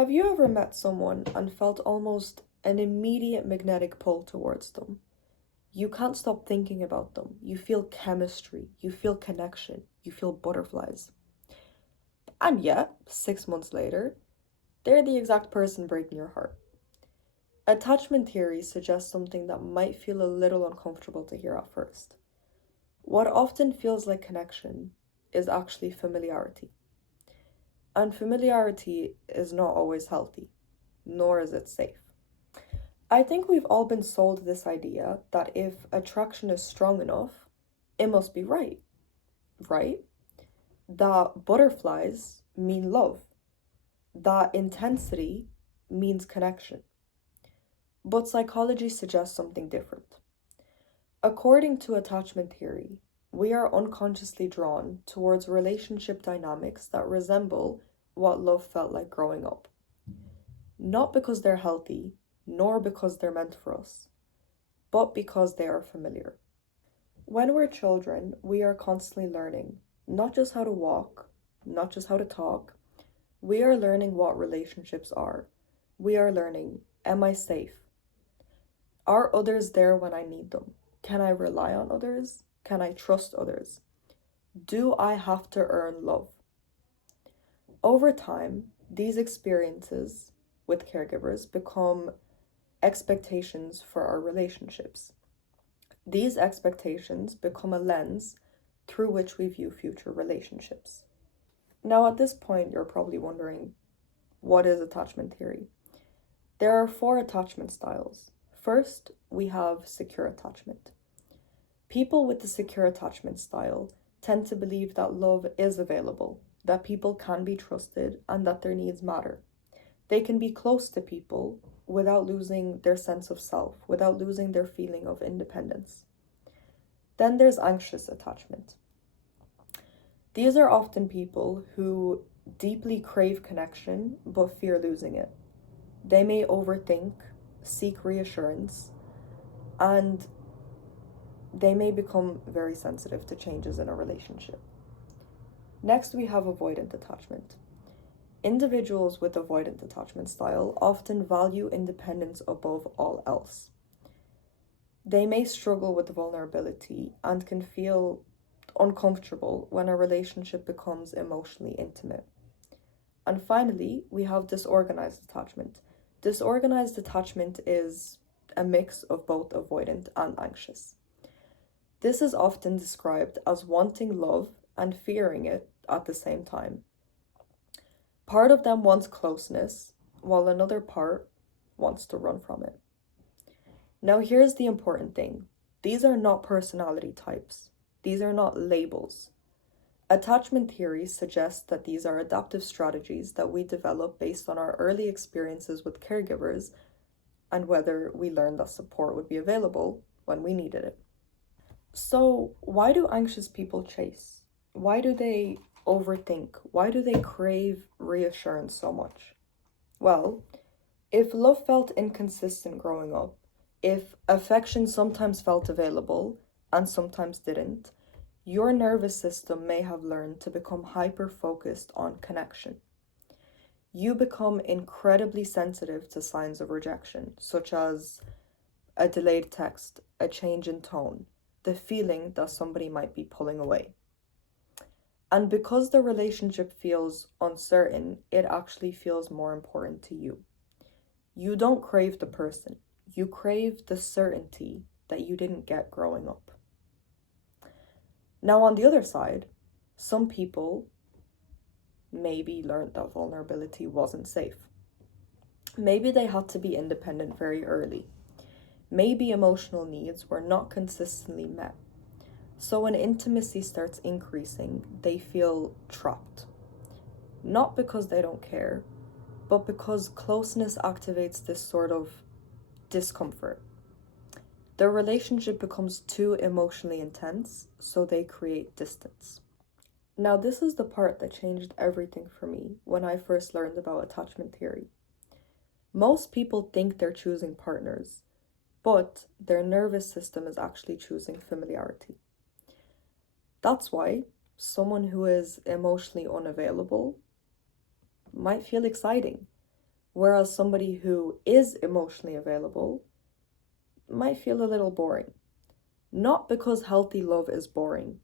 Have you ever met someone and felt almost an immediate magnetic pull towards them? You can't stop thinking about them. You feel chemistry, you feel connection, you feel butterflies. And yet, 6 months later, they're the exact person breaking your heart. Attachment theory suggests something that might feel a little uncomfortable to hear at first. What often feels like connection is actually familiarity. And familiarity is not always healthy, nor is it safe. I think we've all been sold this idea that if attraction is strong enough, it must be right? That butterflies mean love, that intensity means connection. But psychology suggests something different. According to attachment theory, we are unconsciously drawn towards relationship dynamics that resemble what love felt like growing up. Not because they're healthy, nor because they're meant for us, but because they are familiar. When we're children, we are constantly learning, not just how to walk, not just how to talk. We are learning what relationships are. We are learning, am I safe? Are others there when I need them? Can I rely on others? Can I trust others? Do I have to earn love? Over time, these experiences with caregivers become expectations for our relationships. These expectations become a lens through which we view future relationships. Now, at this point, you're probably wondering, what is attachment theory? There are 4 attachment styles. First, we have secure attachment. People with the secure attachment style tend to believe that love is available, that people can be trusted, and that their needs matter. They can be close to people without losing their sense of self, without losing their feeling of independence. Then there's anxious attachment. These are often people who deeply crave connection but fear losing it. They may overthink, seek reassurance, and they may become very sensitive to changes in a relationship. Next, we have avoidant attachment. Individuals with avoidant attachment style often value independence above all else. They may struggle with vulnerability and can feel uncomfortable when a relationship becomes emotionally intimate. And finally, we have disorganized attachment. Disorganized attachment is a mix of both avoidant and anxious. This is often described as wanting love and fearing it at the same time. Part of them wants closeness, while another part wants to run from it. Now, here's the important thing. These are not personality types. These are not labels. Attachment theory suggests that these are adaptive strategies that we develop based on our early experiences with caregivers and whether we learned that support would be available when we needed it. So, why do anxious people chase? Why do they overthink? Why do they crave reassurance so much? Well, if love felt inconsistent growing up, if affection sometimes felt available and sometimes didn't, your nervous system may have learned to become hyper-focused on connection. You become incredibly sensitive to signs of rejection, such as a delayed text, a change in tone, the feeling that somebody might be pulling away. And because the relationship feels uncertain, it actually feels more important to you. You don't crave the person, you crave the certainty that you didn't get growing up. Now, on the other side, some people maybe learned that vulnerability wasn't safe. Maybe they had to be independent very early. Maybe emotional needs were not consistently met. So when intimacy starts increasing, they feel trapped. Not because they don't care, but because closeness activates this sort of discomfort. Their relationship becomes too emotionally intense, so they create distance. Now, this is the part that changed everything for me when I first learned about attachment theory. Most people think they're choosing partners, but their nervous system is actually choosing familiarity. That's why someone who is emotionally unavailable might feel exciting, Whereas somebody who is emotionally available might feel a little boring. Not because healthy love is boring,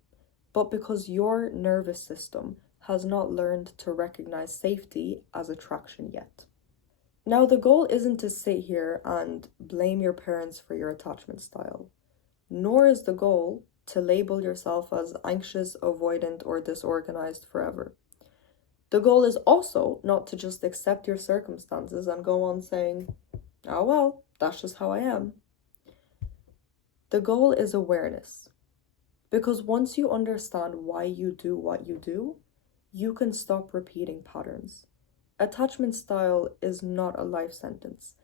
but because your nervous system has not learned to recognize safety as attraction yet. Now, the goal isn't to sit here and blame your parents for your attachment style, nor is the goal to label yourself as anxious, avoidant, or disorganized forever. The goal is also not to just accept your circumstances and go on saying, oh well, that's just how I am. The goal is awareness. Because once you understand why you do what you do, you can stop repeating patterns. Attachment style is not a life sentence.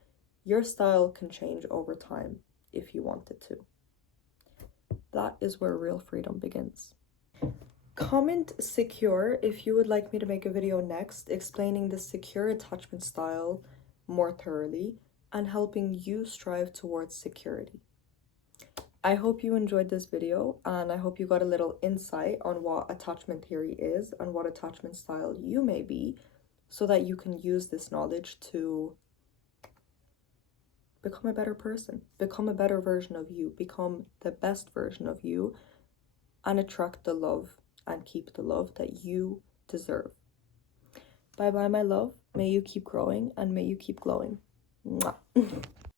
Your style can change over time if you want it to. That is where real freedom begins. Comment secure if you would like me to make a video next explaining the secure attachment style more thoroughly and helping you strive towards security. I hope you enjoyed this video, and I hope you got a little insight on what attachment theory is and what attachment style you may be, so that you can use this knowledge to become a better person, become a better version of you, become the best version of you, and attract the love and keep the love that you deserve. Bye bye, my love. May you keep growing and may you keep glowing. Mwah.